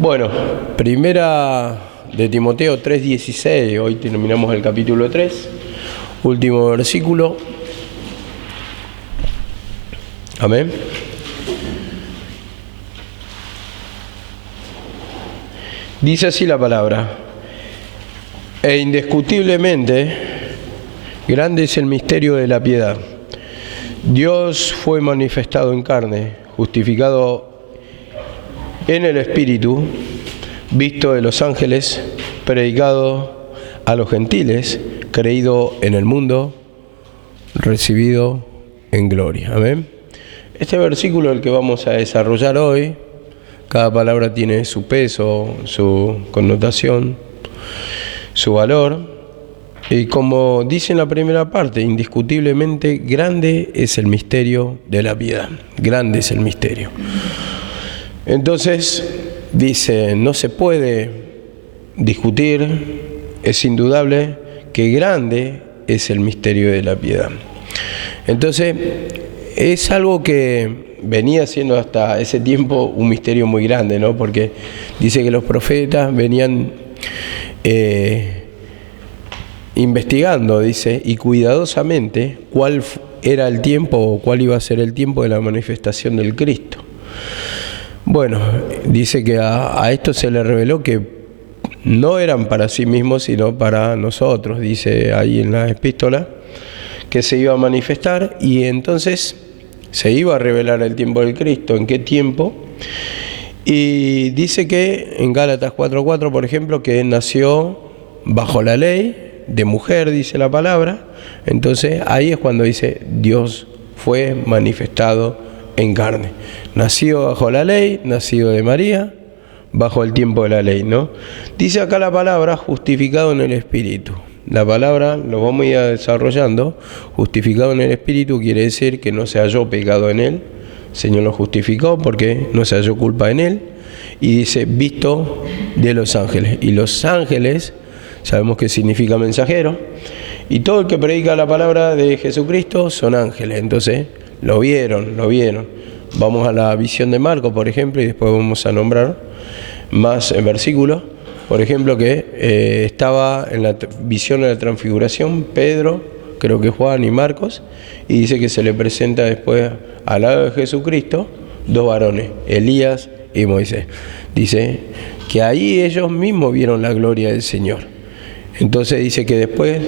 Bueno, primera de Timoteo 3:16, hoy terminamos el capítulo 3, último versículo. Amén. Dice así la palabra: e indiscutiblemente grande es el misterio de la piedad. Dios fue manifestado en carne, justificado en el Espíritu, visto de los ángeles, predicado a los gentiles, creído en el mundo, recibido en gloria. Amén. Este versículo es el que vamos a desarrollar hoy. Cada palabra tiene su peso, su connotación, su valor. Y como dice en la primera parte, indiscutiblemente grande es el misterio de la piedad. Grande es el misterio. Entonces, dice, no se puede discutir, es indudable que grande es el misterio de la piedad. Entonces, es algo que venía siendo hasta ese tiempo un misterio muy grande, ¿no? Porque dice que los profetas venían investigando, dice, y cuidadosamente cuál era el tiempo o cuál iba a ser el tiempo de la manifestación del Cristo. Bueno, dice que a esto se le reveló que no eran para sí mismos, sino para nosotros, dice ahí en la epístola, que se iba a manifestar y entonces se iba a revelar el tiempo del Cristo. ¿En qué tiempo? Y dice que en Gálatas 4:4, por ejemplo, que nació bajo la ley, de mujer, dice la palabra. Entonces ahí es cuando dice Dios fue manifestado en carne. Nació bajo la ley, nacido de María, bajo el tiempo de la ley, ¿no? Dice acá la palabra justificado en el Espíritu. La palabra, lo vamos a ir desarrollando, justificado en el Espíritu quiere decir que no se halló pecado en él, el Señor lo justificó porque no se halló culpa en él, y dice visto de los ángeles. Y los ángeles, sabemos que significa mensajero, y todo el que predica la palabra de Jesucristo son ángeles. Entonces, lo vieron. Vamos a la visión de Marcos, por ejemplo, y después vamos a nombrar más versículos. Por ejemplo, que estaba en la visión de la transfiguración Pedro, creo que Juan y Marcos, y dice que se le presenta después al lado de Jesucristo dos varones, Elías y Moisés. Dice que ahí ellos mismos vieron la gloria del Señor. Entonces dice que después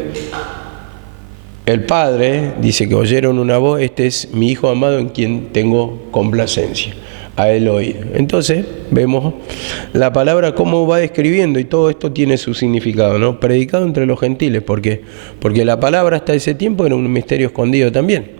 el Padre dice que oyeron una voz: este es mi Hijo amado en quien tengo complacencia, a él oír. Entonces vemos la palabra cómo va describiendo, y todo esto tiene su significado, ¿no? Predicado entre los gentiles, ¿por qué? Porque la palabra hasta ese tiempo era un misterio escondido también.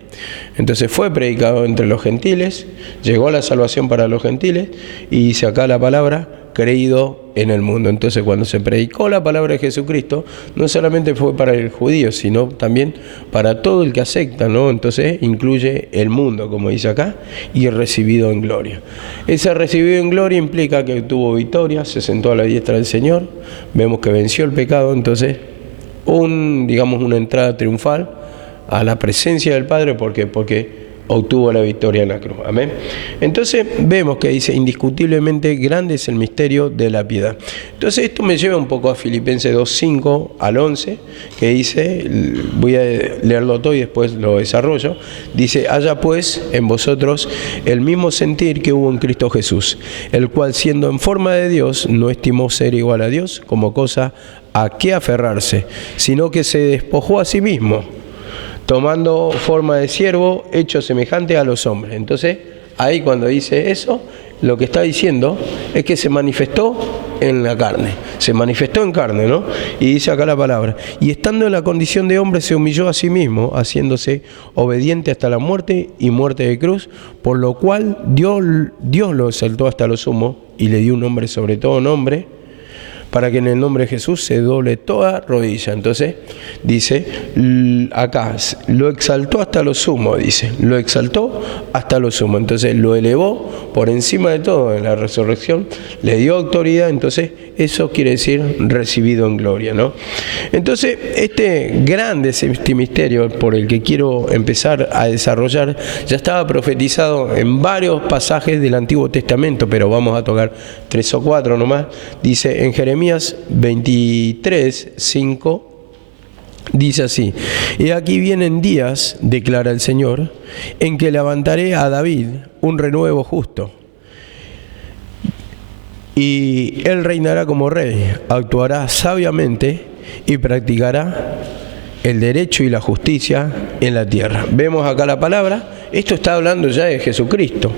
Entonces fue predicado entre los gentiles, llegó la salvación para los gentiles, y dice acá la palabra creído en el mundo. Entonces cuando se predicó la palabra de Jesucristo, no solamente fue para el judío, sino también para todo el que acepta, ¿no? Entonces incluye el mundo, como dice acá, y recibido en gloria. Ese recibido en gloria implica que tuvo victoria, se sentó a la diestra del Señor, vemos que venció el pecado. Entonces una entrada triunfal a la presencia del Padre. ¿Por qué? Porque obtuvo la victoria en la cruz. Amén. Entonces vemos que dice indiscutiblemente grande es el misterio de la piedad. Entonces esto me lleva un poco a Filipenses 2:5 al 11, que dice, voy a leerlo todo y después lo desarrollo. Dice: haya pues en vosotros el mismo sentir que hubo en Cristo Jesús, el cual siendo en forma de Dios no estimó ser igual a Dios como cosa a qué aferrarse, sino que se despojó a sí mismo, tomando forma de siervo, hecho semejante a los hombres. Entonces, ahí cuando dice eso, lo que está diciendo es que se manifestó en la carne, se manifestó en carne, ¿no? Y dice acá la palabra: y estando en la condición de hombre se humilló a sí mismo, haciéndose obediente hasta la muerte y muerte de cruz, por lo cual Dios lo exaltó hasta lo sumo y le dio un nombre sobre todo nombre, para que en el nombre de Jesús se doble toda rodilla. Entonces, dice, acá, lo exaltó hasta lo sumo, dice, lo exaltó hasta lo sumo. Entonces, lo elevó por encima de todo en la resurrección, le dio autoridad, entonces, eso quiere decir recibido en gloria, ¿no? Entonces, este misterio por el que quiero empezar a desarrollar, ya estaba profetizado en varios pasajes del Antiguo Testamento, pero vamos a tocar 3 o 4 nomás. Dice en Jeremías 23, 5, dice así: y aquí vienen días, declara el Señor, en que levantaré a David un renuevo justo, y él reinará como rey, actuará sabiamente y practicará el derecho y la justicia en la tierra. Vemos acá la palabra, esto está hablando ya de Jesucristo.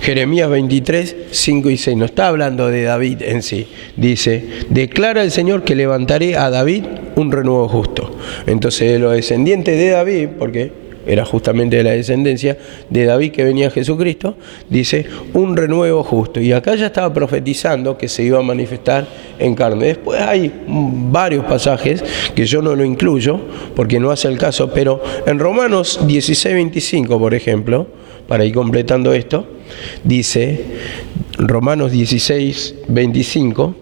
Jeremías 23, 5 y 6, no está hablando de David en sí. Dice, declara el Señor que levantaré a David un renuevo justo. Entonces, de los descendientes de David, porque era justamente de la descendencia de David que venía Jesucristo, dice, un renuevo justo. Y acá ya estaba profetizando que se iba a manifestar en carne. Después hay varios pasajes que yo no lo incluyo porque no hace el caso, pero en Romanos 16, 25, por ejemplo, para ir completando esto, dice, Romanos 16, 25,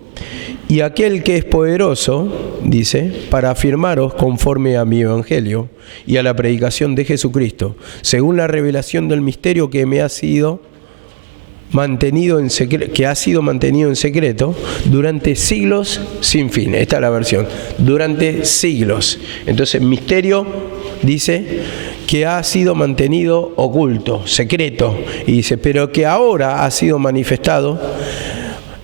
y aquel que es poderoso, dice, para afirmaros conforme a mi evangelio y a la predicación de Jesucristo, según la revelación del misterio que me ha sido mantenido en secreto, que ha sido mantenido en secreto durante siglos sin fin. Esta es la versión, durante siglos. Entonces, misterio dice que ha sido mantenido oculto, secreto, y dice, pero que ahora ha sido manifestado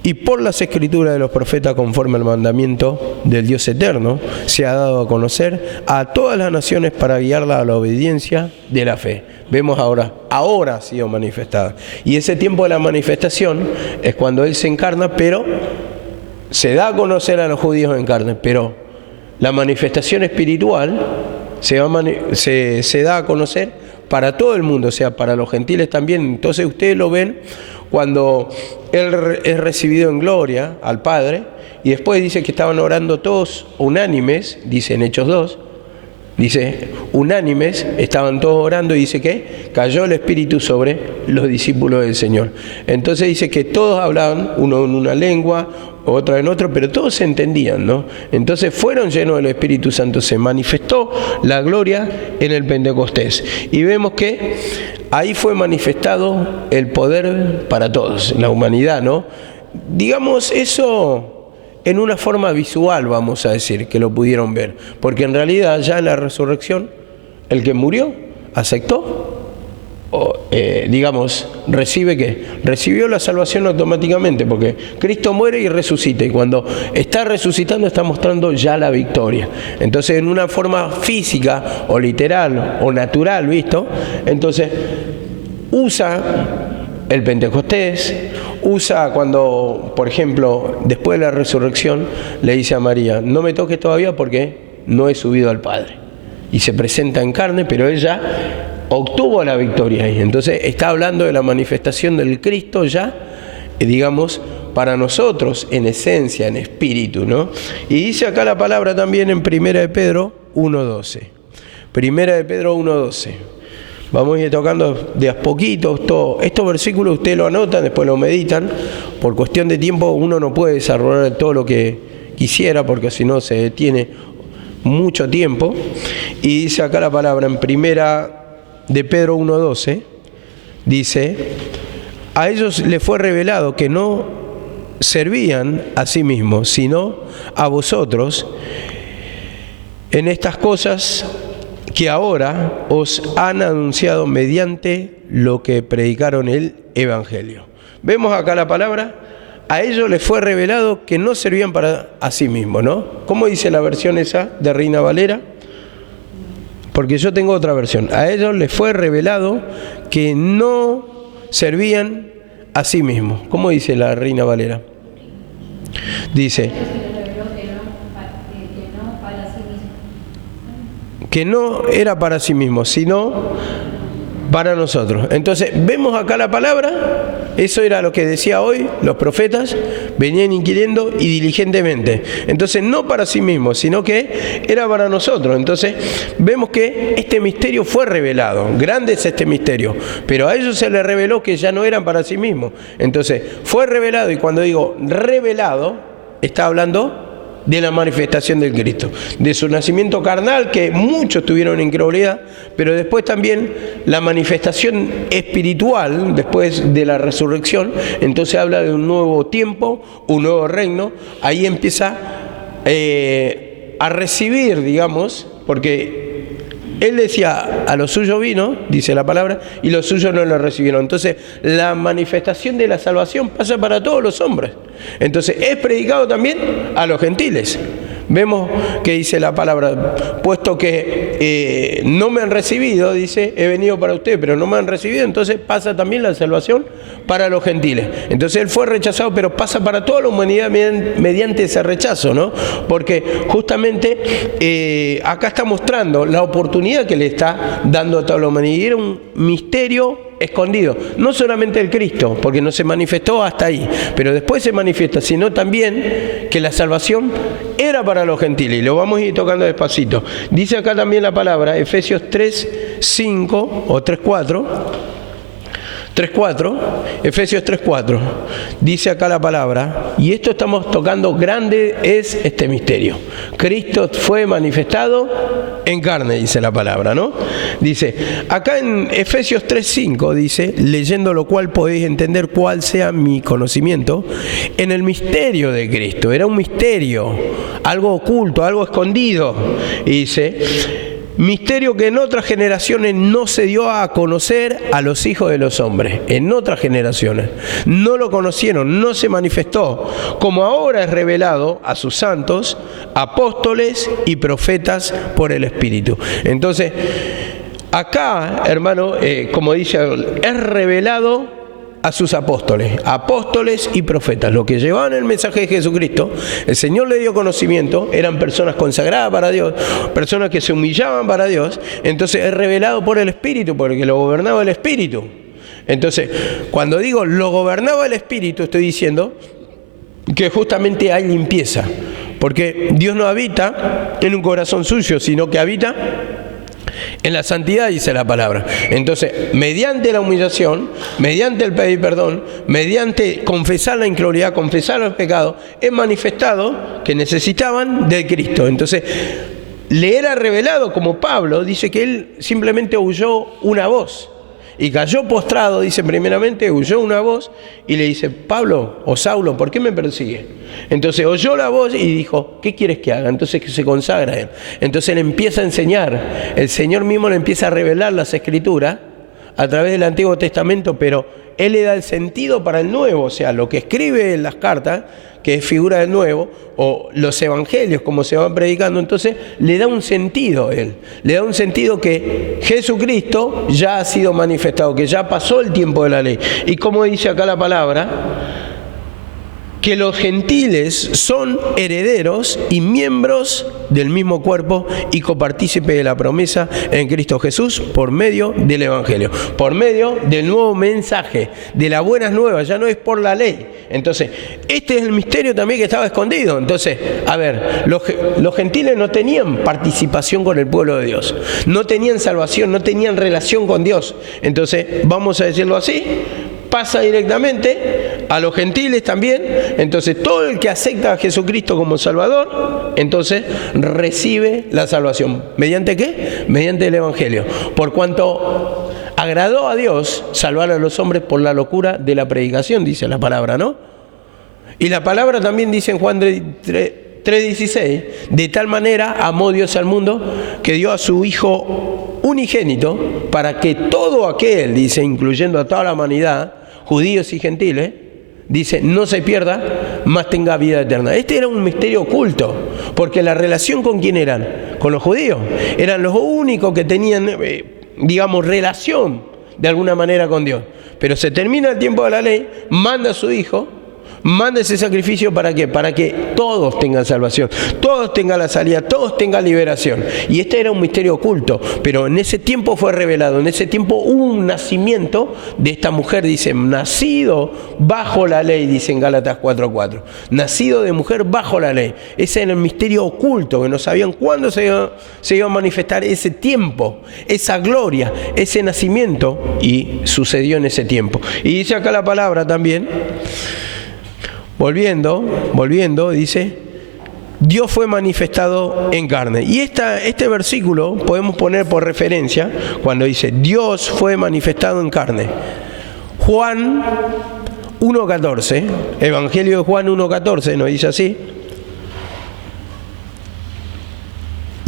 y por las escrituras de los profetas, conforme al mandamiento del Dios eterno, se ha dado a conocer a todas las naciones para guiarla a la obediencia de la fe. Vemos ahora ha sido manifestada. Y ese tiempo de la manifestación es cuando Él se encarna, pero se da a conocer a los judíos en carne. Pero la manifestación espiritual se da a conocer para todo el mundo, o sea, para los gentiles también. Entonces ustedes lo ven cuando Él es recibido en gloria al Padre, y después dice que estaban orando todos unánimes, dice en Hechos 2, dice unánimes, estaban todos orando, y dice que cayó el Espíritu sobre los discípulos del Señor. Entonces dice que todos hablaban, uno en una lengua, otro en otro, pero todos se entendían, ¿no? Entonces fueron llenos del Espíritu Santo, se manifestó la gloria en el Pentecostés. Y vemos que ahí fue manifestado el poder para todos, la humanidad, ¿no? Digamos eso en una forma visual, vamos a decir, que lo pudieron ver. Porque en realidad ya en la resurrección, el que murió aceptó, recibe ¿qué? Recibió la salvación automáticamente, porque Cristo muere y resucita, y cuando está resucitando está mostrando ya la victoria. Entonces, en una forma física o literal o natural, ¿visto? Entonces usa el Pentecostés, usa cuando, por ejemplo, después de la resurrección le dice a María, no me toques todavía porque no he subido al Padre, y se presenta en carne, pero ella obtuvo la victoria ahí. Entonces está hablando de la manifestación del Cristo ya, digamos, para nosotros en esencia, en espíritu, ¿no? Y dice acá la palabra también en 1 de Pedro 1.12. 1 de Pedro 1.12. Vamos a ir tocando de a poquito. Estos versículos ustedes lo anotan, después lo meditan. Por cuestión de tiempo uno no puede desarrollar todo lo que quisiera, porque si no se detiene mucho tiempo. Y dice acá la palabra en 1 de Pedro 1.12, dice, a ellos les fue revelado que no servían a sí mismos, sino a vosotros en estas cosas que ahora os han anunciado mediante lo que predicaron el Evangelio. Vemos acá la palabra, a ellos les fue revelado que no servían para a sí mismos, ¿no? ¿Cómo dice la versión esa de Reina Valera? Porque yo tengo otra versión. A ellos les fue revelado que no servían a sí mismos. ¿Cómo dice la Reina Valera? Dice que no era para sí mismos, sino para nosotros. Entonces, vemos acá la palabra, eso era lo que decía hoy, los profetas venían inquiriendo y diligentemente. Entonces, no para sí mismos, sino que era para nosotros. Entonces, vemos que este misterio fue revelado. Grande es este misterio, pero a ellos se les reveló que ya no eran para sí mismos. Entonces, fue revelado, y cuando digo revelado, está hablando de la manifestación del Cristo, de su nacimiento carnal, que muchos tuvieron incredulidad, pero después también la manifestación espiritual, después de la resurrección. Entonces habla de un nuevo tiempo, un nuevo reino. Ahí empieza a recibir, digamos, porque él decía, a los suyos vino, dice la palabra, y los suyos no lo recibieron. Entonces, la manifestación de la salvación pasa para todos los hombres. Entonces, es predicado también a los gentiles. Vemos que dice la palabra, puesto que no me han recibido, dice, he venido para ustedes, pero no me han recibido, entonces pasa también la salvación para los gentiles. Entonces él fue rechazado, pero pasa para toda la humanidad mediante ese rechazo, ¿no? Porque justamente acá está mostrando la oportunidad que le está dando a toda la humanidad. Y era un misterio escondido, no solamente el Cristo, porque no se manifestó hasta ahí, pero después se manifiesta, sino también que la salvación era para los gentiles, y lo vamos a ir tocando despacito. Dice acá también la palabra, Efesios 3:5 o 3:4, Efesios 3:4, dice acá la palabra, y esto estamos tocando, grande es este misterio. Cristo fue manifestado en carne, dice la palabra, ¿no? Dice, acá en Efesios 3:5 dice, leyendo lo cual podéis entender cuál sea mi conocimiento en el misterio de Cristo. Era un misterio, algo oculto, algo escondido. Y dice, misterio que en otras generaciones no se dio a conocer a los hijos de los hombres. En otras generaciones no lo conocieron, no se manifestó, como ahora es revelado a sus santos, apóstoles y profetas por el Espíritu. Entonces, acá, hermano, como dice, es revelado a sus apóstoles y profetas, los que llevaban el mensaje de Jesucristo. El Señor le dio conocimiento, eran personas consagradas para Dios, personas que se humillaban para Dios. Entonces es revelado por el Espíritu, porque lo gobernaba el Espíritu. Entonces, cuando digo lo gobernaba el Espíritu, estoy diciendo que justamente hay limpieza, porque Dios no habita en un corazón sucio, sino que habita en la santidad, dice la palabra. Entonces, mediante la humillación, mediante el pedir perdón, mediante confesar la incredulidad, confesar los pecados, es manifestado que necesitaban del Cristo. Entonces, le era revelado, como Pablo dice que él simplemente oyó una voz y cayó postrado, dice primeramente, oyó una voz y le dice, Pablo o Saulo, ¿por qué me persigue? Entonces oyó la voz y dijo, ¿qué quieres que haga? Entonces que se consagra a él. Entonces él empieza a enseñar, el Señor mismo le empieza a revelar las Escrituras a través del Antiguo Testamento, pero él le da el sentido para el Nuevo, o sea, lo que escribe en las cartas, que es figura del Nuevo, o los evangelios como se van predicando, entonces le da un sentido él, le da un sentido que Jesucristo ya ha sido manifestado, que ya pasó el tiempo de la ley. Y como dice acá la palabra, que los gentiles son herederos y miembros del mismo cuerpo y copartícipes de la promesa en Cristo Jesús por medio del Evangelio, por medio del nuevo mensaje, de las buenas nuevas, ya no es por la ley. Entonces, este es el misterio también que estaba escondido. Entonces, a ver, los gentiles no tenían participación con el pueblo de Dios, no tenían salvación, no tenían relación con Dios. Entonces, vamos a decirlo así, pasa directamente a los gentiles también. Entonces todo el que acepta a Jesucristo como Salvador, entonces recibe la salvación. ¿Mediante qué? Mediante el Evangelio. Por cuanto agradó a Dios salvar a los hombres por la locura de la predicación, dice la palabra, ¿no? Y la palabra también dice en Juan 3:16, de tal manera amó Dios al mundo que dio a su Hijo unigénito para que todo aquel, dice, incluyendo a toda la humanidad, judíos y gentiles, dice, no se pierda, mas tenga vida eterna. Este era un misterio oculto, porque la relación con quién eran, con los judíos, eran los únicos que tenían, digamos, relación de alguna manera con Dios. Pero se termina el tiempo de la ley, manda a su Hijo, Manda ese sacrificio ¿para qué? Para que todos tengan salvación, todos tengan la salida, todos tengan liberación. Y este era un misterio oculto, pero en ese tiempo fue revelado. En ese tiempo hubo un nacimiento de esta mujer, dice, nacido bajo la ley, dice en Gálatas 4:4. Nacido de mujer bajo la ley. Ese era el misterio oculto, que no sabían cuándo se iba a manifestar ese tiempo, esa gloria, ese nacimiento, y sucedió en ese tiempo. Y dice acá la palabra también, volviendo, dice, Dios fue manifestado en carne. Y este versículo podemos poner por referencia cuando dice Dios fue manifestado en carne. Juan 1:14, Evangelio de Juan 1:14 nos dice así: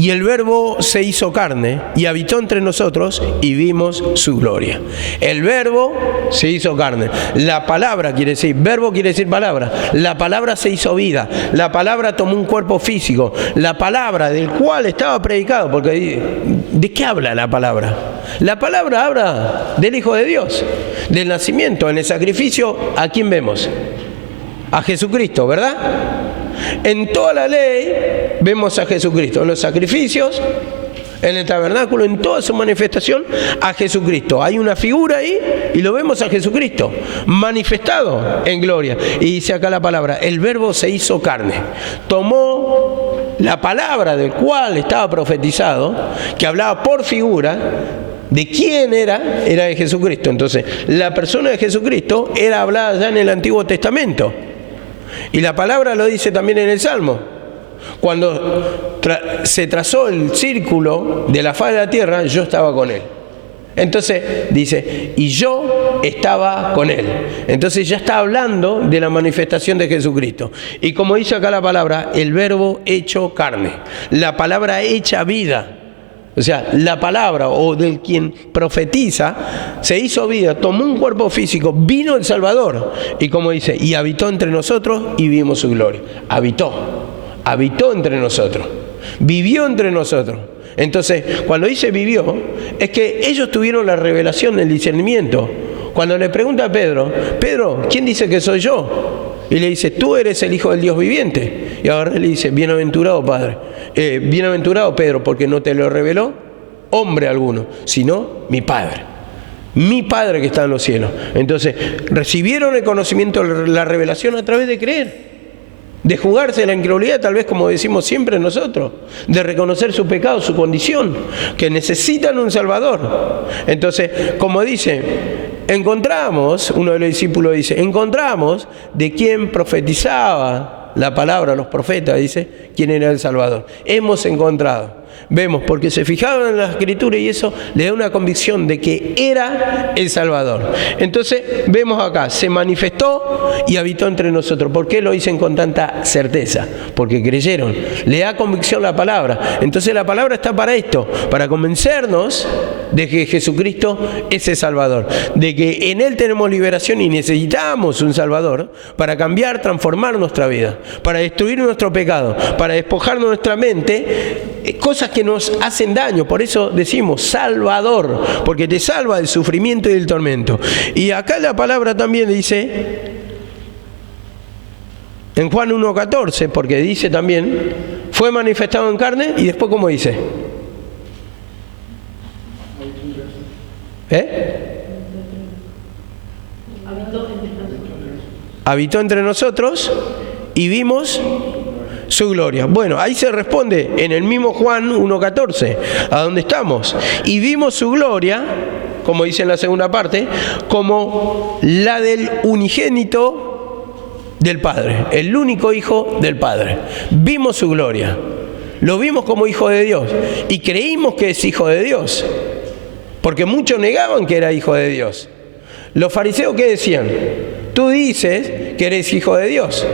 y el Verbo se hizo carne y habitó entre nosotros y vimos su gloria. El Verbo se hizo carne. La palabra quiere decir, verbo quiere decir palabra. La palabra se hizo vida. La palabra tomó un cuerpo físico. La palabra del cual estaba predicado. Porque ¿de qué habla la palabra? La palabra habla del Hijo de Dios, del nacimiento, en el sacrificio. ¿A quién vemos? A Jesucristo, ¿verdad? En toda la ley vemos a Jesucristo, en los sacrificios, en el tabernáculo, en toda su manifestación, a Jesucristo. Hay una figura ahí y lo vemos a Jesucristo manifestado en gloria. Y dice acá la palabra, el Verbo se hizo carne. Tomó la palabra del cual estaba profetizado, que hablaba por figura. ¿De quién era? Era de Jesucristo. Entonces, la persona de Jesucristo era hablada ya en el Antiguo Testamento. Y la palabra lo dice también en el Salmo. Cuando se trazó el círculo de la faz de la tierra, yo estaba con él. Entonces dice, y yo estaba con él. Entonces ya está hablando de la manifestación de Jesucristo. Y como dice acá la palabra, el Verbo hecho carne. La palabra hecha vida. O sea, la palabra o del quien profetiza se hizo vida, tomó un cuerpo físico, vino el Salvador. Y como dice, y habitó entre nosotros y vimos su gloria. Habitó entre nosotros, vivió entre nosotros. Entonces, cuando dice vivió, es que ellos tuvieron la revelación, el discernimiento. Cuando le pregunta a Pedro, ¿quién dice que soy yo? Y le dice, tú eres el Hijo del Dios viviente. Y ahora le dice, bienaventurado Pedro, porque no te lo reveló hombre alguno, sino mi Padre que está en los cielos. Entonces, recibieron el conocimiento, la revelación a través de creer, de jugarse la incredulidad, tal vez como decimos siempre nosotros, de reconocer su pecado, su condición, que necesitan un Salvador. Entonces, como dice, uno de los discípulos dice, encontramos de quien profetizaba la palabra, los profetas, dice, quién era el Salvador. Hemos encontrado. Vemos, porque se fijaban en la Escritura y eso le da una convicción de que era el Salvador. Entonces, vemos acá, se manifestó y habitó entre nosotros. ¿Por qué lo dicen con tanta certeza? Porque creyeron. Le da convicción la palabra. Entonces, la palabra está para esto, para convencernos de que Jesucristo es el Salvador, de que en Él tenemos liberación y necesitamos un Salvador para cambiar, transformar nuestra vida, para destruir nuestro pecado, para despojar nuestra mente, cosas que nos hacen daño. Por eso decimos Salvador, porque te salva del sufrimiento y del tormento. Y acá la palabra también dice, en Juan 1:14, porque dice también, fue manifestado en carne, y después ¿cómo dice? Habitó entre nosotros y vimos su gloria. Bueno, ahí se responde en el mismo Juan 1:14, a donde estamos. Y vimos su gloria, como dice en la segunda parte, como la del unigénito del Padre, el único Hijo del Padre. Vimos su gloria, lo vimos como Hijo de Dios y creímos que es Hijo de Dios, porque muchos negaban que era Hijo de Dios. Los fariseos, ¿qué decían? Tú dices que eres Hijo de Dios.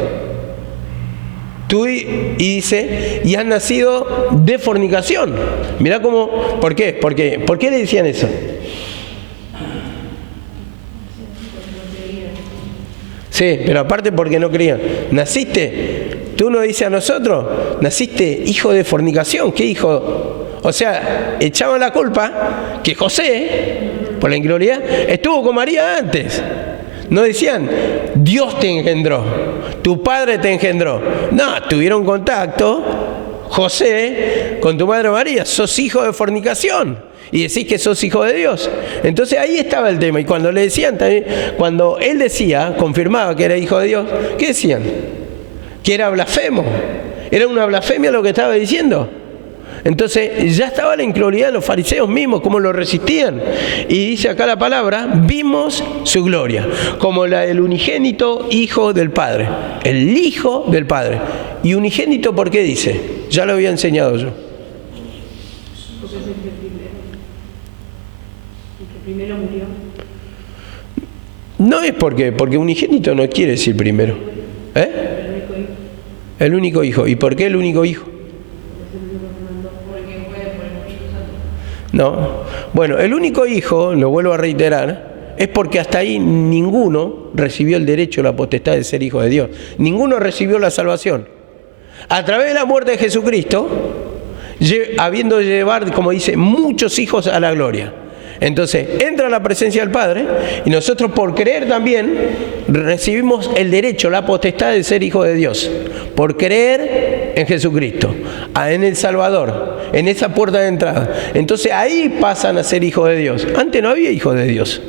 Y dice, y has nacido de fornicación. Mirá cómo, ¿por qué? ¿Por qué le decían eso? Sí, pero aparte porque no creían. Tú nos dices a nosotros, naciste hijo de fornicación. ¿Qué hijo? O sea, echaban la culpa que José, por la incredulidad, estuvo con María antes. No decían, Dios te engendró, tu padre te engendró. No, tuvieron contacto, José, con tu madre María, sos hijo de fornicación. Y decís que sos hijo de Dios. Entonces ahí estaba el tema. Y cuando le decían también, cuando él decía, confirmaba que era hijo de Dios, ¿qué decían? Que era blasfemo. Era una blasfemia lo que estaba diciendo. Entonces ya estaba la incredulidad de los fariseos mismos, cómo lo resistían. Y dice acá la palabra, vimos su gloria, como la del unigénito Hijo del Padre. El Hijo del Padre. ¿Y unigénito por qué dice? Ya lo había enseñado yo. Porque es el que primero murió. No es porque unigénito no quiere decir primero. El único hijo. ¿Y por qué el único hijo? No. Bueno, el único hijo, lo vuelvo a reiterar, es porque hasta ahí ninguno recibió el derecho, la potestad de ser hijo de Dios. Ninguno recibió la salvación. A través de la muerte de Jesucristo, habiendo llevar, como dice, muchos hijos a la gloria. Entonces, entra a la presencia del Padre y nosotros por creer también recibimos el derecho, la potestad de ser hijo de Dios. Por creer en Jesucristo, en el Salvador, en esa puerta de entrada. Entonces ahí pasan a ser hijos de Dios. Antes no había hijos de Dios.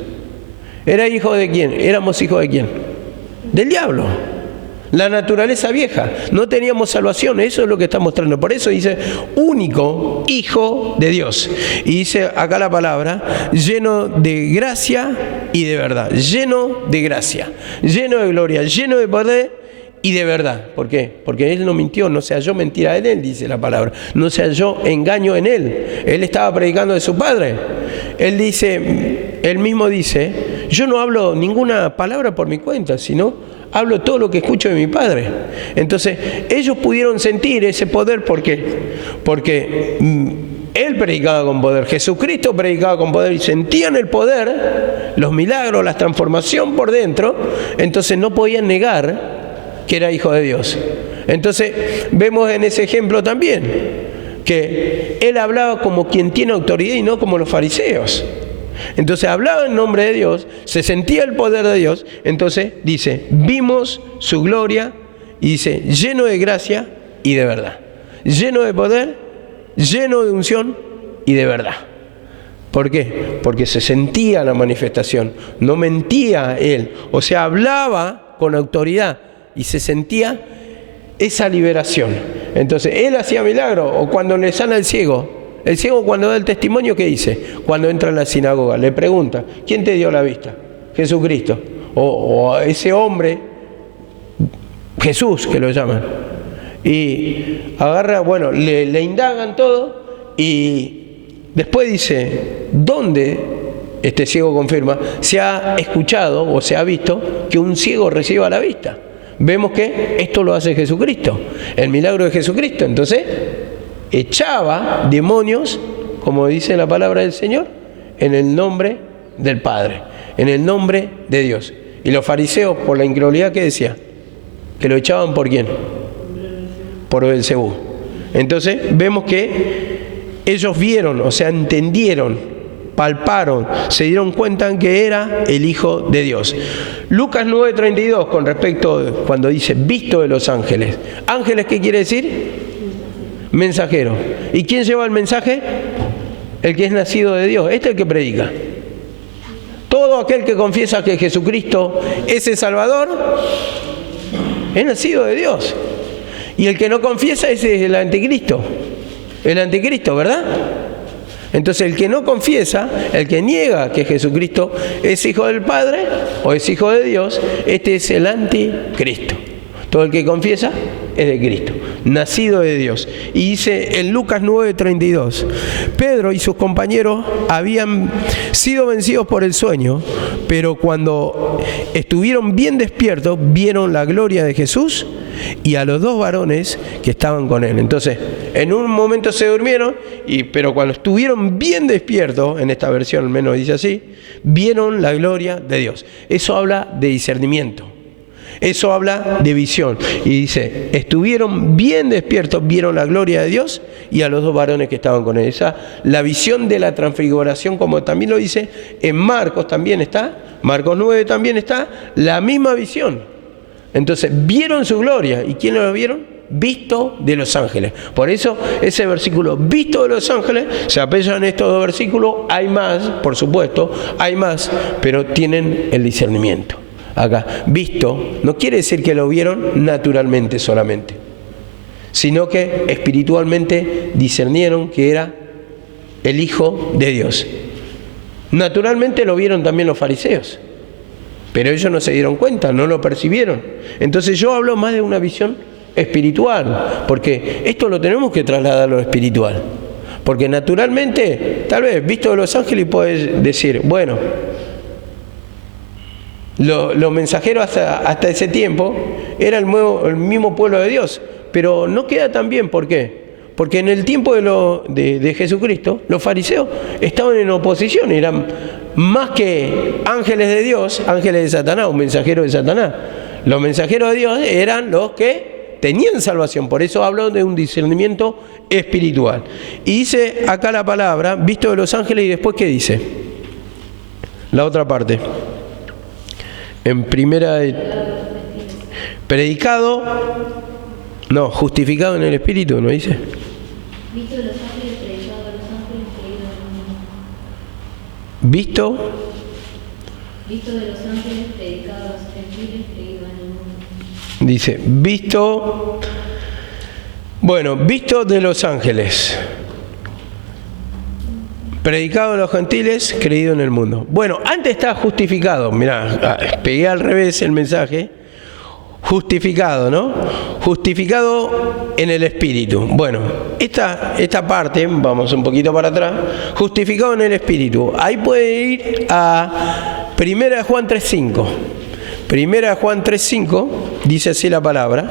¿Era hijo de quién? ¿Éramos hijos de quién? Del diablo. La naturaleza vieja. No teníamos salvación. Eso es lo que está mostrando. Por eso dice, único hijo de Dios. Y dice acá la palabra, lleno de gracia y de verdad. Lleno de gracia, lleno de gloria, lleno de poder y de verdad. ¿Por qué? Porque Él no mintió, no se halló mentira en Él, dice la palabra. No se halló engaño en Él. Él estaba predicando de su Padre. Él dice, Él mismo dice, yo no hablo ninguna palabra por mi cuenta, sino hablo todo lo que escucho de mi Padre. Entonces, ellos pudieron sentir ese poder. ¿Por qué? Porque Él predicaba con poder, Jesucristo predicaba con poder y sentían el poder, los milagros, la transformación por dentro. Entonces no podían negar que era hijo de Dios. Entonces, vemos en ese ejemplo también que Él hablaba como quien tiene autoridad y no como los fariseos. Entonces hablaba en nombre de Dios, se sentía el poder de Dios. Entonces dice, vimos su gloria, y dice, lleno de gracia y de verdad, lleno de poder, lleno de unción y de verdad. ¿Por qué? Porque se sentía la manifestación, no mentía Él, o sea, hablaba con autoridad y se sentía esa liberación. Entonces Él hacía milagros, o cuando le sana el ciego cuando da el testimonio, ¿qué dice? Cuando entra en la sinagoga, le pregunta, ¿quién te dio la vista? Jesucristo. O ese hombre, Jesús, que lo llaman. Y agarra, bueno, le indagan todo y después dice, ¿dónde, este ciego confirma, se ha escuchado o se ha visto que un ciego reciba la vista? Vemos que esto lo hace Jesucristo, el milagro de Jesucristo. Entonces, echaba demonios, como dice la palabra del Señor, en el nombre del Padre, en el nombre de Dios. Y los fariseos, por la incredulidad, ¿qué decía? Que lo echaban ¿por quién? Por Beelzebú. Entonces vemos que ellos vieron, o sea, entendieron, palparon, se dieron cuenta que era el Hijo de Dios. Lucas 9:32, con respecto cuando dice visto de los ángeles. ¿Ángeles qué quiere decir? Mensajero. ¿Y quién lleva el mensaje? El que es nacido de Dios. Este es el que predica. Todo aquel que confiesa que Jesucristo es el Salvador es nacido de Dios. Y el que no confiesa ese es el anticristo. El anticristo, ¿verdad? Entonces el que no confiesa, el que niega que Jesucristo es hijo del Padre o es hijo de Dios, este es el anticristo. Todo el que confiesa es de Cristo, nacido de Dios. Y dice en Lucas 9:32, Pedro y sus compañeros habían sido vencidos por el sueño, pero cuando estuvieron bien despiertos, vieron la gloria de Jesús y a los dos varones que estaban con él. Entonces, en un momento se durmieron, pero cuando estuvieron bien despiertos, en esta versión al menos dice así, vieron la gloria de Dios. Eso habla de discernimiento. Eso habla de visión. Y dice, estuvieron bien despiertos, vieron la gloria de Dios y a los dos varones que estaban con él. La visión de la transfiguración, como también lo dice en Marcos, también está, Marcos 9 también está la misma visión. Entonces, vieron su gloria. ¿Y quiénes lo vieron? Visto de los ángeles. Por eso, ese versículo, visto de los ángeles, se apoyan estos dos versículos. Hay más, por supuesto, hay más, pero tienen el discernimiento. Acá, visto, no quiere decir que lo vieron naturalmente solamente, sino que espiritualmente discernieron que era el Hijo de Dios. Naturalmente lo vieron también los fariseos, pero ellos no se dieron cuenta, no lo percibieron. Entonces yo hablo más de una visión espiritual, porque esto lo tenemos que trasladar a lo espiritual. Porque naturalmente, tal vez, visto de los ángeles, puedes decir, bueno, los mensajeros hasta ese tiempo era el mismo pueblo de Dios, pero no queda tan bien. ¿Por qué? Porque en el tiempo de Jesucristo, los fariseos estaban en oposición, eran más que ángeles de Dios, ángeles de Satanás, un mensajero de Satanás. Los mensajeros de Dios eran los que tenían salvación, por eso hablo de un discernimiento espiritual. Y dice acá la palabra, visto de los ángeles, y después ¿qué dice? La otra parte. En primera, predicado, no, justificado en el Espíritu, ¿no dice? Visto de los ángeles, predicado a los ángeles, creído en el mundo. Visto De los ángeles, predicado a los gentiles, creído en el mundo. Dice, visto, bueno, visto de los ángeles, predicado a los gentiles, creído en el mundo. Bueno, antes está justificado, mirá, pegué al revés el mensaje. Justificado, ¿no? Justificado en el Espíritu. Bueno, esta parte, vamos un poquito para atrás, justificado en el Espíritu. Ahí puede ir a 1 Juan 3:5. 1 Juan 3:5 dice así la palabra.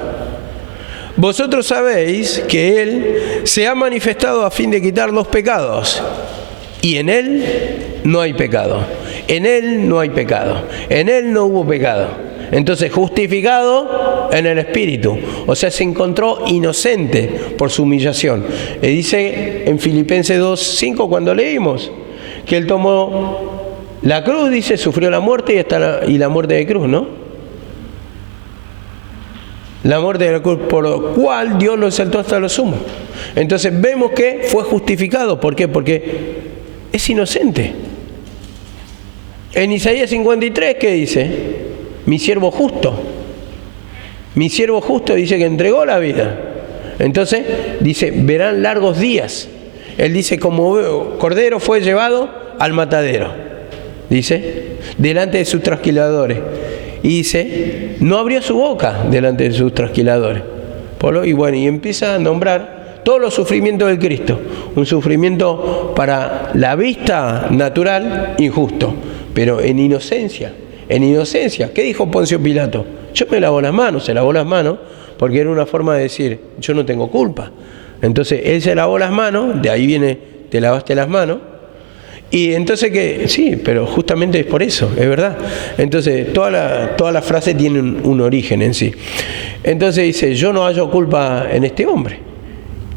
Vosotros sabéis que Él se ha manifestado a fin de quitar los pecados, y en Él no hay pecado. En Él no hay pecado. En Él no hubo pecado. Entonces, justificado en el Espíritu, o sea, se encontró inocente por su humillación. Dice en Filipenses 2:5, cuando leímlo, que Él tomó la cruz, dice, sufrió la muerte y la muerte de cruz, ¿no? La muerte de la cruz, por lo cual Dios lo exaltó hasta lo sumo. Entonces vemos que fue justificado. ¿Por qué? Porque es inocente. En Isaías 53, ¿qué dice? Mi siervo justo. Mi siervo justo dice que entregó la vida. Entonces, dice, verán largos días. Él dice, como cordero fue llevado al matadero. Dice, delante de sus trasquiladores. Y dice, no abrió su boca delante de sus trasquiladores. Y bueno, y empieza a nombrar todos los sufrimientos del Cristo. Un sufrimiento para la vista natural injusto, pero en inocencia. En inocencia. ¿Qué dijo Poncio Pilato? Yo me lavo las manos, se lavó las manos, porque era una forma de decir, yo no tengo culpa. Entonces, él se lavó las manos, de ahí viene, te lavaste las manos, y entonces que, sí, pero justamente es por eso, es verdad. Entonces, toda la frase tiene un origen en sí. Entonces dice, yo no hallo culpa en este hombre.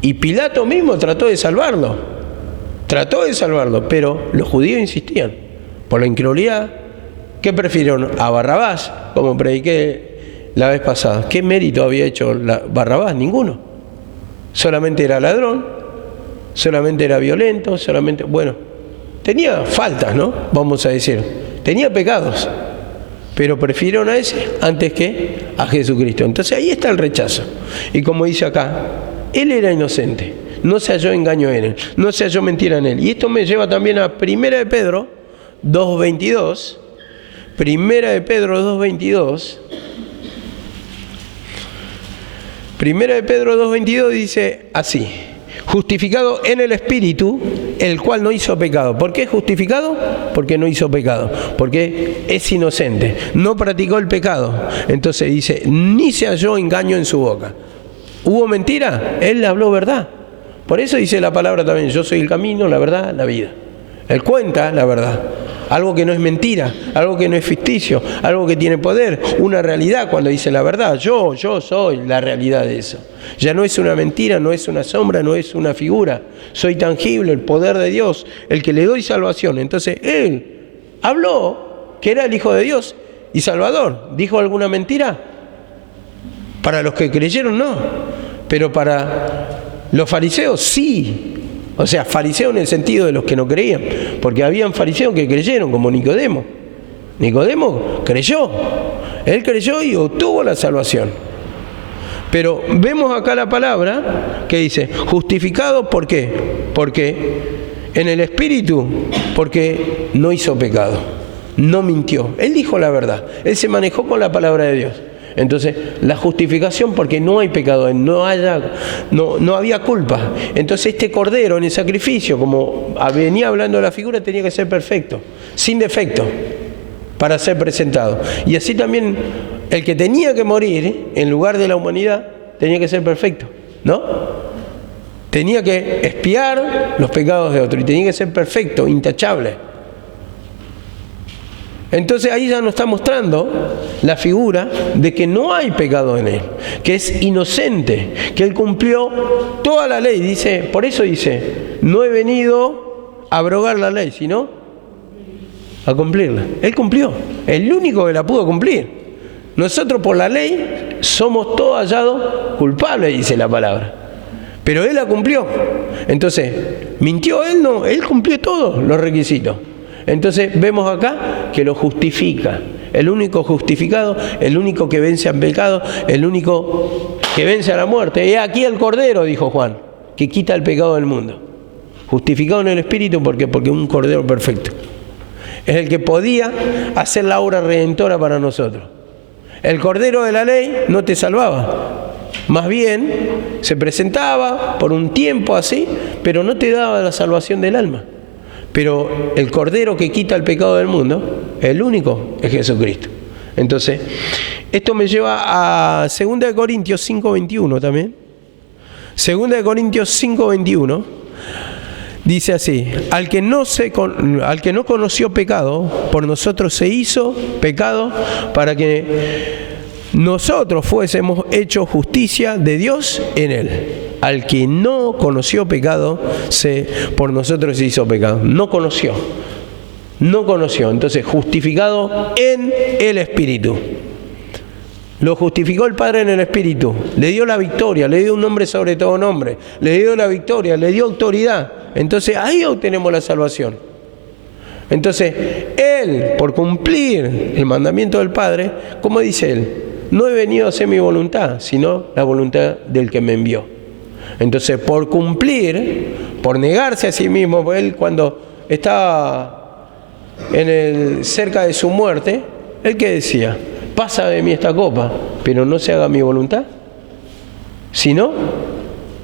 Y Pilato mismo trató de salvarlo, pero los judíos insistían, por la incredulidad. ¿Qué prefirieron? A Barrabás, como prediqué la vez pasada. ¿Qué mérito había hecho Barrabás? Ninguno. Solamente era ladrón, solamente era violento, bueno, tenía faltas, ¿no? Vamos a decir, tenía pecados, pero prefirieron a ese antes que a Jesucristo. Entonces ahí está el rechazo. Y como dice acá, él era inocente, no se halló engaño en él, no se halló mentira en él. Y esto me lleva también a 1 de Pedro 2:22. 1 de Pedro 2:22. 1 de Pedro 2:22 dice así: justificado en el Espíritu, el cual no hizo pecado. ¿Por qué justificado? Porque no hizo pecado, porque es inocente, no practicó el pecado. Entonces dice, ni se halló engaño en su boca. ¿Hubo mentira? Él habló verdad. Por eso dice la palabra también, yo soy el camino, la verdad, la vida. Él cuenta la verdad. Algo que no es mentira, algo que no es ficticio, algo que tiene poder, una realidad cuando dice la verdad. Yo soy la realidad de eso. Ya no es una mentira, no es una sombra, no es una figura. Soy tangible, el poder de Dios, el que le doy salvación. Entonces Él habló que era el Hijo de Dios y Salvador. ¿Dijo alguna mentira? Para los que creyeron, no. Pero para los fariseos, sí. O sea, fariseos en el sentido de los que no creían. Porque habían fariseos que creyeron, como Nicodemo. Nicodemo creyó. Él creyó y obtuvo la salvación. Pero vemos acá la palabra que dice, justificado, ¿por qué? Porque en el Espíritu, porque no hizo pecado, no mintió. Él dijo la verdad. Él se manejó con la palabra de Dios. Entonces, la justificación porque no hay pecado, no había culpa. Entonces, este cordero en el sacrificio, como venía hablando de la figura, tenía que ser perfecto, sin defecto, para ser presentado. Y así también, el que tenía que morir en lugar de la humanidad, tenía que ser perfecto, ¿no? Tenía que expiar los pecados de otro y tenía que ser perfecto, intachable. Entonces ahí ya nos está mostrando la figura de que no hay pecado en él, que es inocente, que él cumplió toda la ley. Dice, por eso dice, no he venido a abrogar la ley, sino a cumplirla. Él cumplió, el único que la pudo cumplir. Nosotros por la ley somos todos hallados culpables, dice la palabra. Pero él la cumplió. Entonces, ¿mintió él? No, él cumplió todos los requisitos. Entonces vemos acá que lo justifica. El único justificado, el único que vence al pecado, el único que vence a la muerte. Y aquí el Cordero, dijo Juan, que quita el pecado del mundo. Justificado en el Espíritu porque un Cordero perfecto. Es el que podía hacer la obra redentora para nosotros. El Cordero de la ley no te salvaba. Más bien se presentaba por un tiempo así, pero no te daba la salvación del alma. Pero el Cordero que quita el pecado del mundo, el único es Jesucristo. Entonces, esto me lleva a 2 Corintios 5:21 también. 2 Corintios 5:21 dice así: al que no conoció pecado, por nosotros se hizo pecado para que nosotros fuésemos hechos justicia de Dios en él. Al que no conoció pecado, por nosotros se hizo pecado. No conoció. Entonces, justificado en el Espíritu. Lo justificó el Padre en el Espíritu. Le dio la victoria, le dio un nombre sobre todo nombre. Le dio la victoria, le dio autoridad. Entonces, ahí obtenemos la salvación. Entonces, Él, por cumplir el mandamiento del Padre, ¿cómo dice Él? No he venido a hacer mi voluntad, sino la voluntad del que me envió. Entonces, por cumplir, por negarse a sí mismo, pues él cuando estaba cerca de su muerte, él que decía, pasa de mí esta copa, pero no se haga mi voluntad, sino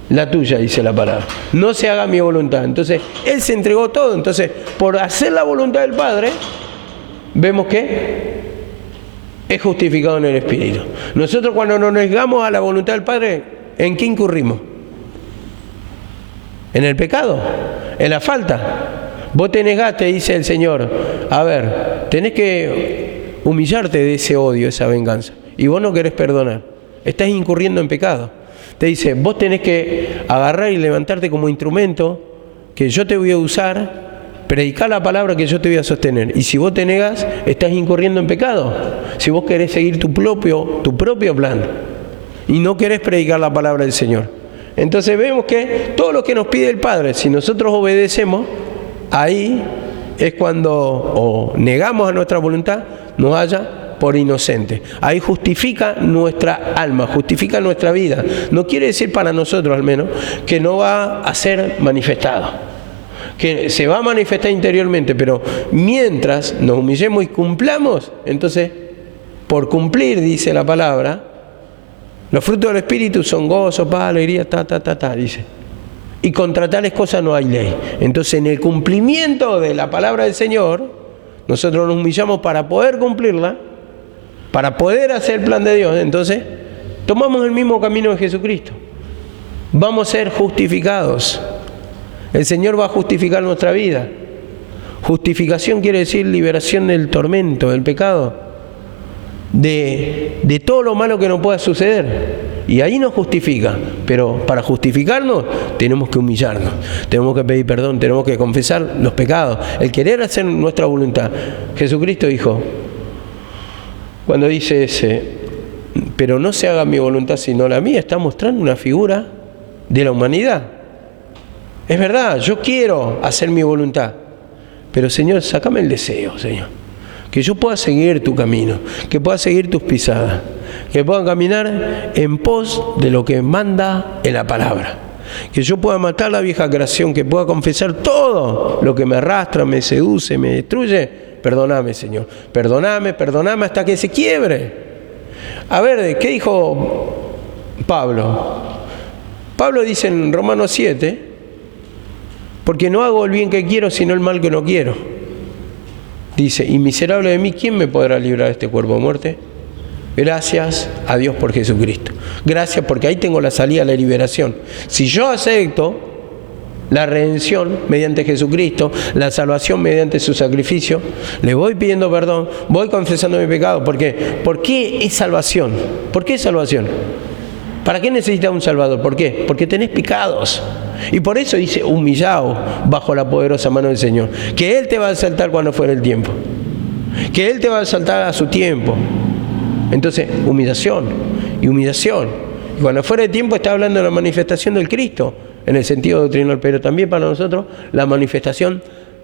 la tuya, dice la palabra. No se haga mi voluntad. Entonces, él se entregó todo. Entonces, por hacer la voluntad del Padre, vemos que es justificado en el Espíritu. Nosotros cuando nos negamos a la voluntad del Padre, ¿en qué incurrimos? En el pecado, en la falta. Vos te negaste, dice el Señor. A ver, tenés que humillarte de ese odio, esa venganza. Y vos no querés perdonar. Estás incurriendo en pecado. Te dice, vos tenés que agarrar y levantarte como instrumento que yo te voy a usar, predicar la palabra que yo te voy a sostener. Y si vos te negás, estás incurriendo en pecado. Si vos querés seguir tu propio plan y no querés predicar la palabra del Señor. Entonces vemos que todo lo que nos pide el Padre, si nosotros obedecemos, ahí es cuando negamos a nuestra voluntad, nos halla por inocente. Ahí justifica nuestra alma, justifica nuestra vida. No quiere decir para nosotros al menos que no va a ser manifestado, que se va a manifestar interiormente, pero mientras nos humillemos y cumplamos, entonces por cumplir, dice la palabra, los frutos del Espíritu son gozo, paz, alegría, dice. Y contra tales cosas no hay ley. Entonces, en el cumplimiento de la palabra del Señor, nosotros nos humillamos para poder cumplirla, para poder hacer el plan de Dios. Entonces, tomamos el mismo camino de Jesucristo. Vamos a ser justificados. El Señor va a justificar nuestra vida. Justificación quiere decir liberación del tormento, del pecado. De todo lo malo que nos pueda suceder. Y ahí nos justifica. Pero para justificarnos tenemos que humillarnos, tenemos que pedir perdón, tenemos que confesar los pecados, el querer hacer nuestra voluntad. Jesucristo dijo, cuando dice pero no se haga mi voluntad sino la mía, está mostrando una figura de la humanidad. Es verdad, yo quiero hacer mi voluntad, pero Señor, sácame el deseo, Señor. Que yo pueda seguir tu camino, que pueda seguir tus pisadas, que pueda caminar en pos de lo que manda en la palabra. Que yo pueda matar la vieja creación, que pueda confesar todo lo que me arrastra, me seduce, me destruye. Perdóname, Señor. Perdóname hasta que se quiebre. A ver, ¿qué dijo Pablo? Pablo dice en Romanos 7, porque no hago el bien que quiero, sino el mal que no quiero. Dice, y miserable de mí, ¿quién me podrá librar de este cuerpo de muerte? Gracias a Dios por Jesucristo. Gracias porque ahí tengo la salida a la liberación. Si yo acepto la redención mediante Jesucristo, la salvación mediante su sacrificio, le voy pidiendo perdón, voy confesando mi pecado. ¿Por qué? ¿Por qué es salvación? ¿Por qué es salvación? ¿Para qué necesitas un Salvador? ¿Por qué? Porque tenés pecados. Y por eso dice, humillado bajo la poderosa mano del Señor. Que Él te va a exaltar cuando fuera el tiempo. Que Él te va a exaltar a su tiempo. Entonces, humillación y humillación. Y cuando fuera el tiempo está hablando de la manifestación del Cristo, en el sentido doctrinal, pero también para nosotros la manifestación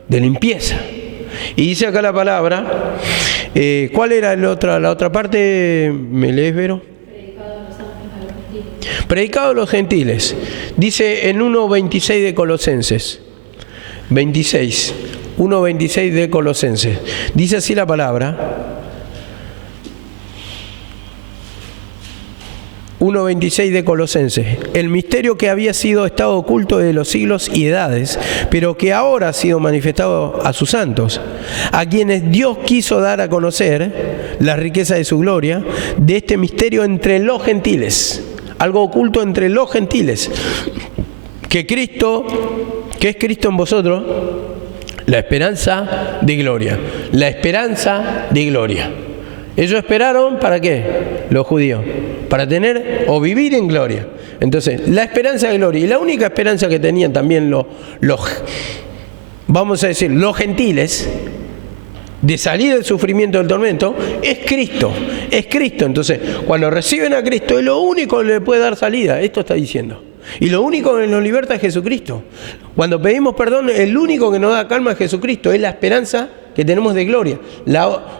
de limpieza. Y dice acá la palabra, ¿cuál era la otra parte? ¿Me lees, Vero? Predicado a los gentiles. Dice en 1.26 de Colosenses. 1.26 de Colosenses. Dice así la palabra. 1.26 de Colosenses. El misterio que había sido estado oculto de los siglos y edades, pero que ahora ha sido manifestado a sus santos, a quienes Dios quiso dar a conocer la riqueza de su gloria, de este misterio entre los gentiles. Algo oculto entre los gentiles, que es Cristo en vosotros, la esperanza de gloria. La esperanza de gloria. Ellos esperaron, ¿para qué? Los judíos, para tener o vivir en gloria. Entonces, la esperanza de gloria. Y la única esperanza que tenían también los gentiles, de salir del sufrimiento del tormento, es Cristo. Es Cristo. Entonces, cuando reciben a Cristo, es lo único que le puede dar salida. Esto está diciendo. Y lo único que nos liberta es Jesucristo. Cuando pedimos perdón, el único que nos da calma es Jesucristo. Es la esperanza que tenemos de gloria.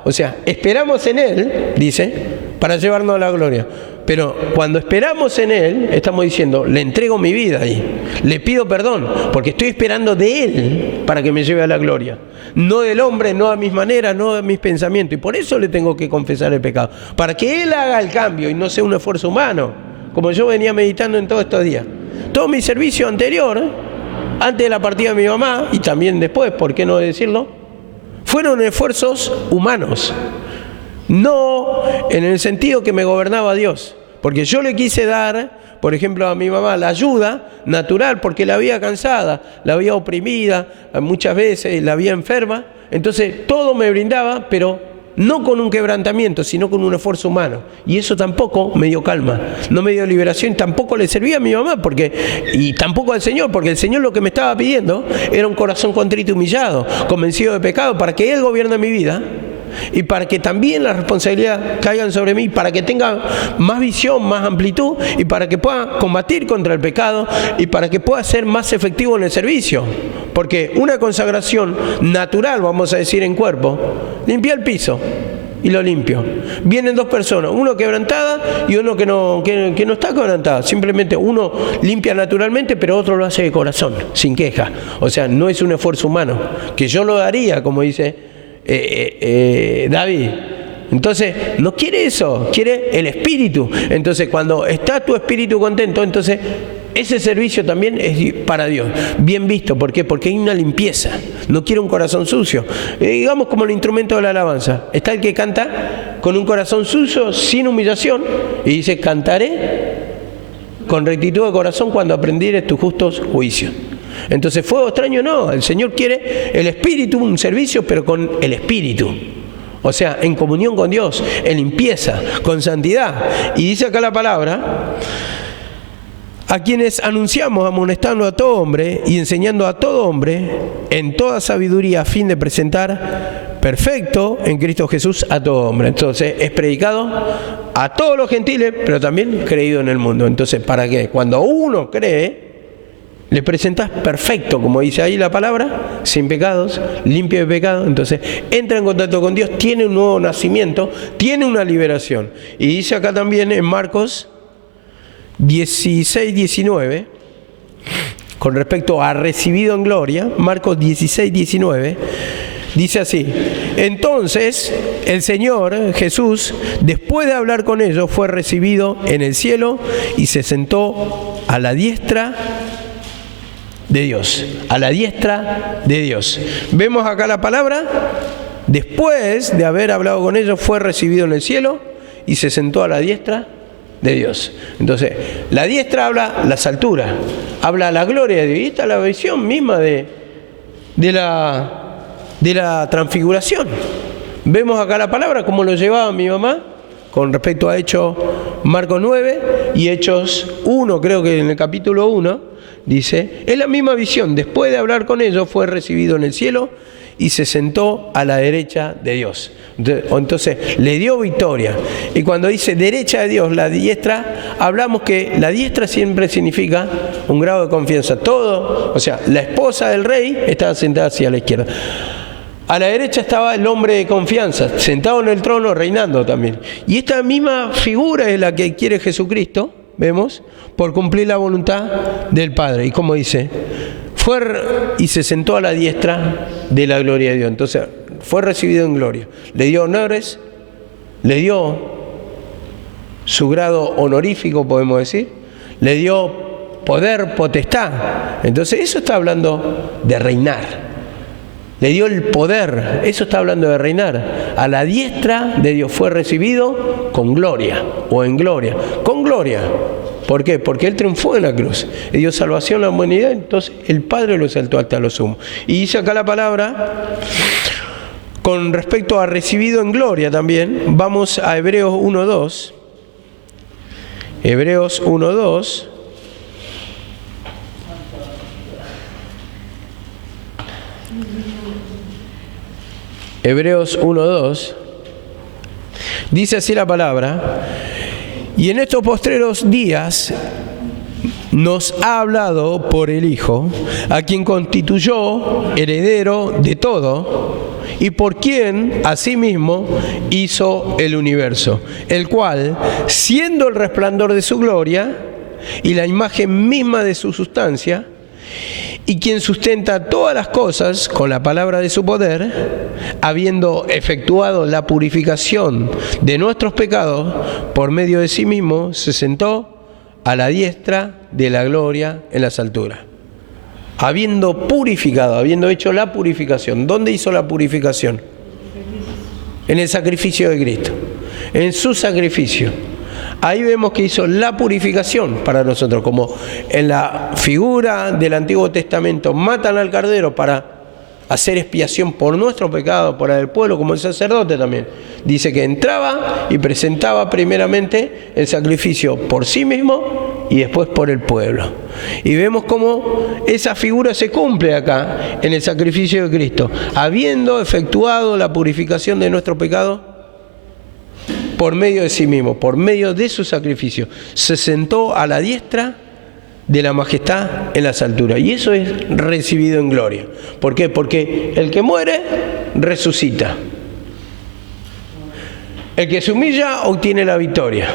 O sea, esperamos en Él, dice, para llevarnos a la gloria. Pero cuando esperamos en Él, estamos diciendo, le entrego mi vida ahí. Le pido perdón, porque estoy esperando de Él para que me lleve a la gloria. No del hombre, no a mis maneras, no a mis pensamientos. Y por eso le tengo que confesar el pecado. Para que Él haga el cambio y no sea un esfuerzo humano. Como yo venía meditando en todos estos días. Todo mi servicio anterior, antes de la partida de mi mamá, y también después, ¿por qué no decirlo? Fueron esfuerzos humanos. No en el sentido que me gobernaba Dios. Porque yo le quise dar, por ejemplo, a mi mamá la ayuda natural, porque la había cansada, la había oprimida, muchas veces la había enferma. Entonces todo me brindaba, pero no con un quebrantamiento, sino con un esfuerzo humano. Y eso tampoco me dio calma, no me dio liberación, tampoco le servía a mi mamá, y tampoco al Señor, porque el Señor lo que me estaba pidiendo era un corazón contrito y humillado, convencido de pecado, para que Él gobierne mi vida. Y para que también la responsabilidad caiga sobre mí, para que tenga más visión, más amplitud, y para que pueda combatir contra el pecado, y para que pueda ser más efectivo en el servicio. Porque una consagración natural, vamos a decir en cuerpo, limpia el piso y lo limpio. Vienen dos personas, uno quebrantada y uno que no está quebrantada. Simplemente uno limpia naturalmente, pero otro lo hace de corazón, sin queja. O sea, no es un esfuerzo humano, que yo lo daría, como dice David. Entonces no quiere eso, quiere el espíritu. Entonces cuando está tu espíritu contento, entonces ese servicio también es para Dios, bien visto. ¿Por qué? Porque hay una limpieza. No quiere un corazón sucio. Digamos como el instrumento de la alabanza. Está el que canta con un corazón sucio, sin humillación, y dice, cantaré con rectitud de corazón cuando aprendieres tus justos juicios. Entonces, fuego extraño no, el Señor quiere el espíritu, un servicio, pero con el espíritu. O sea, en comunión con Dios, en limpieza, con santidad. Y dice acá la palabra: a quienes anunciamos amonestando a todo hombre y enseñando a todo hombre en toda sabiduría, a fin de presentar perfecto en Cristo Jesús a todo hombre. Entonces es predicado a todos los gentiles, pero también creído en el mundo. Entonces, ¿para qué? Cuando uno cree, le presentas perfecto, como dice ahí la palabra, sin pecados, limpio de pecado. Entonces entra en contacto con Dios, tiene un nuevo nacimiento, tiene una liberación. Y dice acá también en Marcos 16, 19, con respecto a recibido en gloria, Marcos 16, 19, dice así: entonces el Señor Jesús, después de hablar con ellos, fue recibido en el cielo y se sentó a la diestra de Dios, a la diestra de Dios. Vemos acá la palabra: después de haber hablado con ellos, fue recibido en el cielo y se sentó a la diestra de Dios. Entonces, la diestra habla las alturas, habla la gloria de Dios. Y esta es la visión misma de la transfiguración. Vemos acá la palabra, como lo llevaba mi mamá, con respecto a Hechos Marcos 9 y Hechos 1, creo que en el capítulo 1, dice, es la misma visión. Después de hablar con ellos, fue recibido en el cielo y se sentó a la derecha de Dios. Entonces le dio victoria. Y cuando dice derecha de Dios, la diestra, hablamos que la diestra siempre significa un grado de confianza. Todo, o sea, la esposa del rey estaba sentada hacia la izquierda. A la derecha estaba el hombre de confianza, sentado en el trono, reinando también. Y esta misma figura es la que quiere Jesucristo, vemos, por cumplir la voluntad del Padre. Y como dice, fue y se sentó a la diestra de la gloria de Dios. Entonces fue recibido en gloria. Le dio honores, le dio su grado honorífico, podemos decir, le dio poder, potestad. Entonces eso está hablando de reinar. Le dio el poder, eso está hablando de reinar. A la diestra de Dios fue recibido con gloria, o en gloria, con gloria. ¿Por qué? Porque Él triunfó en la cruz, y dio salvación a la humanidad, entonces el Padre lo exaltó hasta lo sumo. Y dice acá la palabra, con respecto a recibido en gloria también, vamos a Hebreos 1.2. Hebreos 1.2. Hebreos 1.2, dice así la palabra: y en estos postreros días nos ha hablado por el Hijo, a quien constituyó heredero de todo, y por quien asimismo hizo el universo, el cual, siendo el resplandor de su gloria y la imagen misma de su sustancia, y quien sustenta todas las cosas con la palabra de su poder, habiendo efectuado la purificación de nuestros pecados por medio de sí mismo, se sentó a la diestra de la gloria en las alturas. Habiendo purificado, habiendo hecho la purificación. ¿Dónde hizo la purificación? En el sacrificio de Cristo, en su sacrificio. Ahí vemos que hizo la purificación para nosotros, como en la figura del Antiguo Testamento matan al Cordero para hacer expiación por nuestro pecado, por el pueblo, como el sacerdote también. Dice que entraba y presentaba primeramente el sacrificio por sí mismo y después por el pueblo. Y vemos cómo esa figura se cumple acá en el sacrificio de Cristo, habiendo efectuado la purificación de nuestro pecado por medio de sí mismo, por medio de su sacrificio, se sentó a la diestra de la majestad en las alturas. Y eso es recibido en gloria. ¿Por qué? Porque el que muere, resucita. El que se humilla, obtiene la victoria.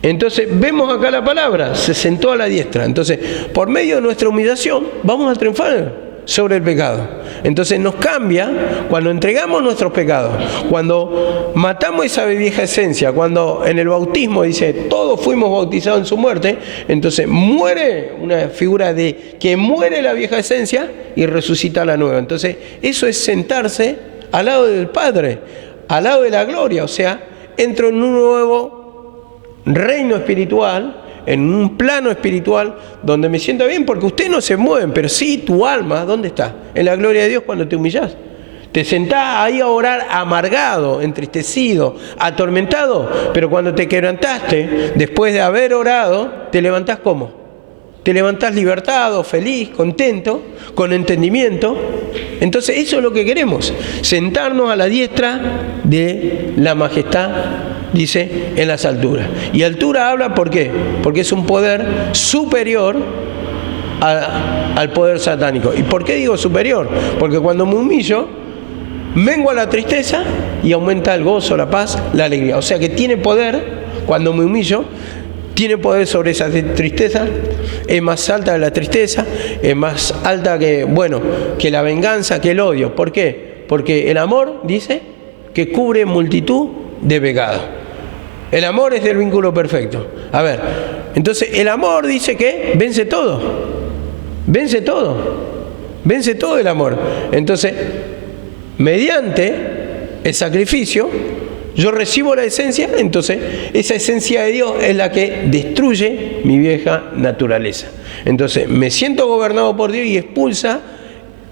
Entonces, vemos acá la palabra, se sentó a la diestra. Entonces, por medio de nuestra humillación, vamos a triunfar sobre el pecado. Entonces nos cambia cuando entregamos nuestros pecados, cuando matamos esa vieja esencia, cuando en el bautismo dice todos fuimos bautizados en su muerte. Entonces muere una figura de que muere la vieja esencia y resucita la nueva. Entonces eso es sentarse al lado del Padre, al lado de la gloria. O sea, entro en un nuevo reino espiritual, en un plano espiritual donde me siento bien, porque ustedes no se mueven, pero sí tu alma, ¿dónde está? En la gloria de Dios cuando te humillas. Te sentás ahí a orar amargado, entristecido, atormentado, pero cuando te quebrantaste, después de haber orado, te levantás ¿cómo? Te levantás libertado, feliz, contento, con entendimiento. Entonces eso es lo que queremos, sentarnos a la diestra de la majestad, dice, en las alturas. Y altura habla, ¿por qué? Porque es un poder superior al poder satánico. ¿Y por qué digo superior? Porque cuando me humillo, mengua la tristeza y aumenta el gozo, la paz, la alegría. O sea que tiene poder, cuando me humillo, tiene poder sobre esa tristeza, es más alta que la tristeza, es más alta que, que la venganza, que el odio. ¿Por qué? Porque el amor, dice, que cubre multitud de pecados. El amor es el vínculo perfecto. A ver, entonces el amor dice que vence todo. Vence todo. Vence todo el amor. Entonces, mediante el sacrificio, yo recibo la esencia, entonces esa esencia de Dios es la que destruye mi vieja naturaleza. Entonces me siento gobernado por Dios y expulsa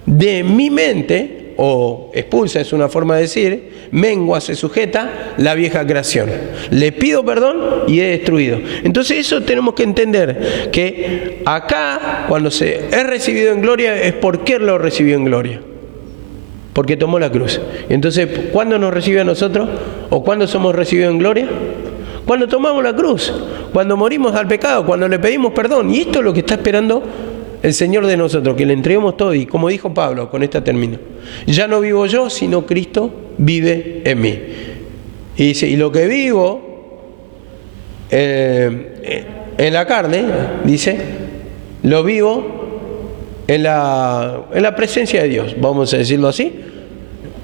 de mi mente, o expulsa es una forma de decir, mengua, se sujeta la vieja creación. Le pido perdón y he destruido. Entonces eso tenemos que entender, que acá cuando se es recibido en gloria es porque Él lo recibió en gloria. Porque tomó la cruz. Entonces, ¿cuándo nos recibe a nosotros? ¿O cuándo somos recibidos en gloria? Cuando tomamos la cruz, cuando morimos al pecado, cuando le pedimos perdón. Y esto es lo que está esperando el Señor de nosotros, que le entreguemos todo. Y como dijo Pablo, con esta termino, ya no vivo yo, sino Cristo vive en mí. Y dice, y lo que vivo en la carne, dice, lo vivo en la presencia de Dios, vamos a decirlo así.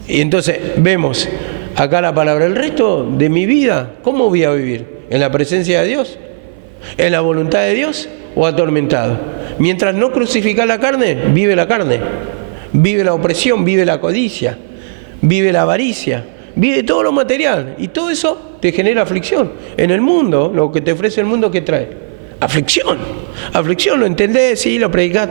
Y entonces vemos acá la palabra, el resto de mi vida, ¿cómo voy a vivir? ¿En la presencia de Dios? ¿En la voluntad de Dios o atormentado? Mientras no crucificas la carne, vive la carne, vive la opresión, vive la codicia, vive la avaricia, vive todo lo material, y todo eso te genera aflicción. En el mundo, lo que te ofrece el mundo, ¿qué trae? Aflicción, aflicción, lo entendés, sí, lo predicás,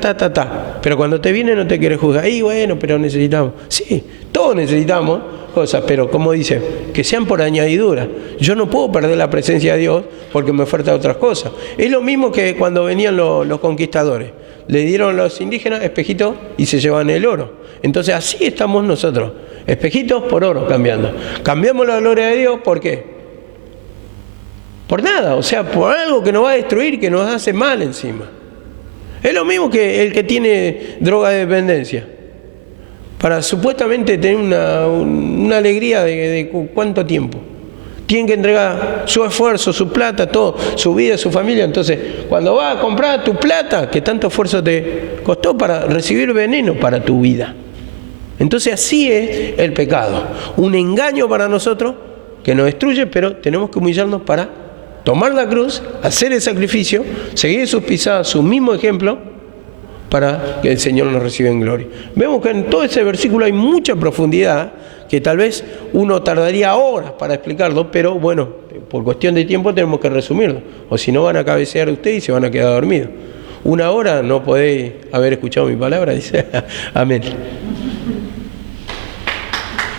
pero cuando te viene no te quieres juzgar. Y bueno, pero necesitamos, sí, todos necesitamos cosas, pero como dice, que sean por añadidura. Yo no puedo perder la presencia de Dios porque me oferta otras cosas. Es lo mismo que cuando venían los conquistadores, le dieron a los indígenas espejitos y se llevan el oro. Entonces así estamos nosotros, espejitos por oro cambiando. Cambiamos la gloria de Dios, ¿por qué? Por nada, o sea, por algo que nos va a destruir, que nos hace mal encima. Es lo mismo que el que tiene droga de dependencia. Para supuestamente tener una alegría de cuánto tiempo. Tienen que entregar su esfuerzo, su plata, todo, su vida, su familia. Entonces, cuando vas a comprar tu plata, que tanto esfuerzo te costó para recibir veneno para tu vida. Entonces así es el pecado. Un engaño para nosotros que nos destruye, pero tenemos que humillarnos para tomar la cruz, hacer el sacrificio, seguir sus pisadas, su mismo ejemplo, para que el Señor nos reciba en gloria. Vemos que en todo ese versículo hay mucha profundidad, que tal vez uno tardaría horas para explicarlo, pero bueno, por cuestión de tiempo tenemos que resumirlo, o si no van a cabecear ustedes y se van a quedar dormidos. Una hora no podéis haber escuchado mi palabra, dice. Amén.